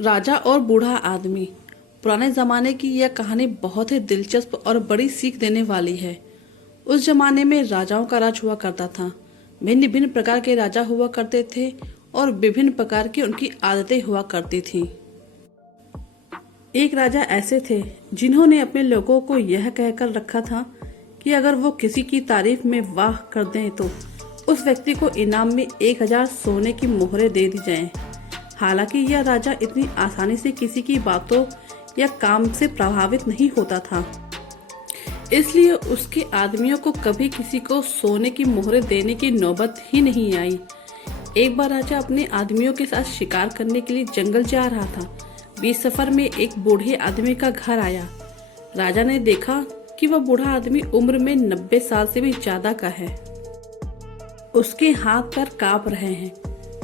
राजा और बूढ़ा आदमी। पुराने जमाने की यह कहानी बहुत ही दिलचस्प और बड़ी सीख देने वाली है। उस जमाने में राजाओं का राज हुआ करता था। भिन्न भिन्न प्रकार के राजा हुआ करते थे और विभिन्न प्रकार की उनकी आदतें हुआ करती थीं। एक राजा ऐसे थे जिन्होंने अपने लोगों को यह कहकर रखा था कि अगर वो किसी की तारीफ में वाह कर दें तो उस व्यक्ति को इनाम में 1000 सोने की मोहरें दे दी जाएं। हालांकि यह राजा इतनी आसानी से किसी की बातों या काम से प्रभावित नहीं होता था, इसलिए उसके आदमियों को कभी किसी को सोने की मोहरें देने की नौबत ही नहीं आई। एक बार राजा अपने आदमियों के साथ शिकार करने के लिए जंगल जा रहा था। बीच सफर में एक बूढ़े आदमी का घर आया। राजा ने देखा कि वह बूढ़ा आदमी उम्र में 90 साल से भी ज्यादा का है। उसके हाथ पैर कांप रहे हैं,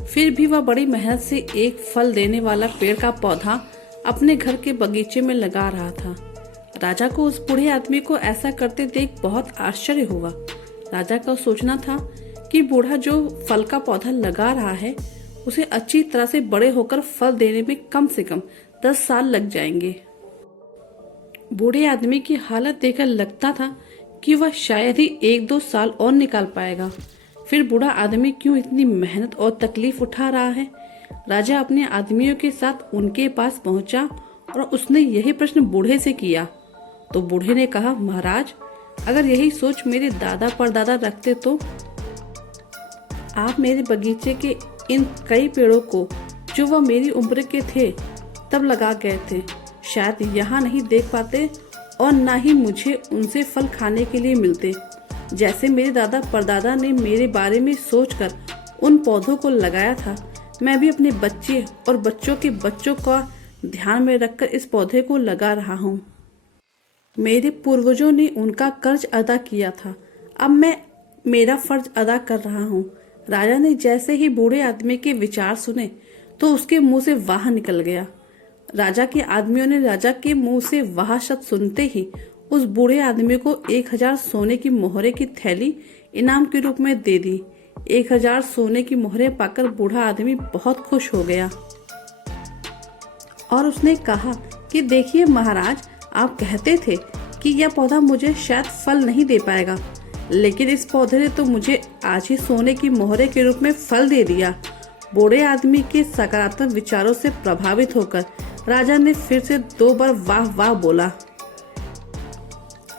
फिर भी वह बड़ी मेहनत से एक फल देने वाला पेड़ का पौधा अपने घर के बगीचे में लगा रहा था। राजा को उस बूढ़े आदमी को ऐसा करते देख बहुत आश्चर्य हुआ। राजा का सोचना था कि बूढ़ा जो फल का पौधा लगा रहा है उसे अच्छी तरह से बड़े होकर फल देने में कम से कम 10 साल लग जाएंगे। बूढ़े आदमी की हालत देखकर लगता था कि वह शायद ही 1-2 साल और निकाल पाएगा। फिर बूढ़ा आदमी क्यों इतनी मेहनत और तकलीफ उठा रहा है? राजा अपने आदमियों के साथ उनके पास पहुंचा और उसने यही प्रश्न बूढ़े से किया। तो बूढ़े ने कहा, महाराज, अगर यही सोच मेरे दादा परदादा रखते तो आप मेरे बगीचे के इन कई पेड़ों को जो वह मेरी उम्र के थे तब लगा गए थे, शायद यहाँ नहीं देख पाते और न ही मुझे उनसे फल खाने के लिए मिलते। जैसे मेरे दादा परदादा ने मेरे बारे में सोचकर उन पौधों को लगाया था, मैं भी अपने बच्चे और बच्चों के बच्चों का ध्यान में रखकर इस पौधे को लगा रहा हूँ। मेरे पूर्वजों ने उनका कर्ज अदा किया था, अब मैं मेरा फर्ज अदा कर रहा हूँ। राजा ने जैसे ही बूढ़े आदमी के विचार सुने तो उसके मुंह से वाह निकल गया। राजा के आदमियों ने राजा के मुंह से वाह शब्द सुनते ही उस बूढ़े आदमी को 1000 सोने की मोहरे की थैली इनाम के रूप में दे दी। 1000 सोने की मोहरें पाकर बूढ़ा आदमी बहुत खुश हो गया और उसने कहा कि देखिए महाराज, आप कहते थे कि यह पौधा मुझे शायद फल नहीं दे पाएगा, लेकिन इस पौधे ने तो मुझे आज ही सोने की मोहरे के रूप में फल दे दिया। बूढ़े आदमी के सकारात्मक विचारों से प्रभावित होकर राजा ने फिर से 2 बार वाह वाह बोला।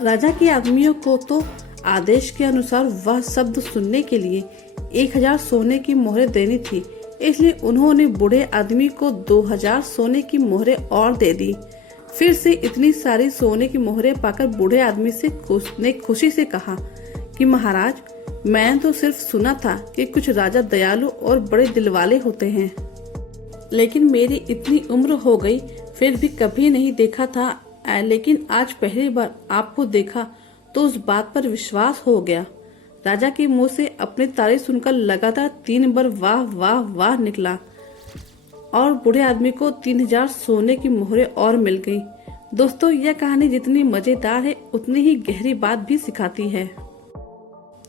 राजा के आदमियों को तो आदेश के अनुसार वह शब्द सुनने के लिए 1000 सोने की मोहरें देनी थी, इसलिए उन्होंने बूढ़े आदमी को 2000 सोने की मोहरें और दे दी। फिर से इतनी सारी सोने की मोहरें पाकर बूढ़े आदमी ने खुशी से कहा कि महाराज, मैंने तो सिर्फ सुना था कि कुछ राजा दयालु और बड़े दिल वाले होते हैं, लेकिन मेरी इतनी उम्र हो गई फिर भी कभी नहीं देखा था, लेकिन आज पहली बार आपको देखा तो उस बात पर विश्वास हो गया। राजा के मुंह से अपनी तारीफ सुनकर लगातार 3 बार वाह वाह वाह निकला और बूढ़े आदमी को 3000 सोने की मोहरें और मिल गई। दोस्तों, यह कहानी जितनी मजेदार है उतनी ही गहरी बात भी सिखाती है।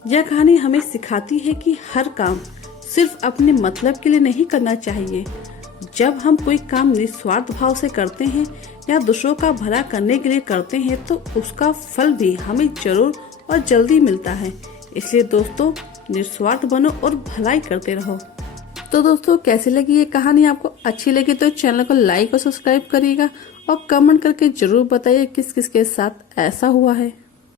यह कहानी हमें सिखाती है कि हर काम सिर्फ अपने मतलब के लिए नहीं करना चाहिए। जब हम कोई काम निस्वार्थ भाव से करते हैं या दूसरों का भला करने के लिए करते हैं तो उसका फल भी हमें जरूर और जल्दी मिलता है। इसलिए दोस्तों, निस्वार्थ बनो और भलाई करते रहो। तो दोस्तों, कैसी लगी ये कहानी? आपको अच्छी लगी तो चैनल को लाइक और सब्सक्राइब करिएगा और कमेंट करके जरूर बताइए किस किस के साथ ऐसा हुआ है।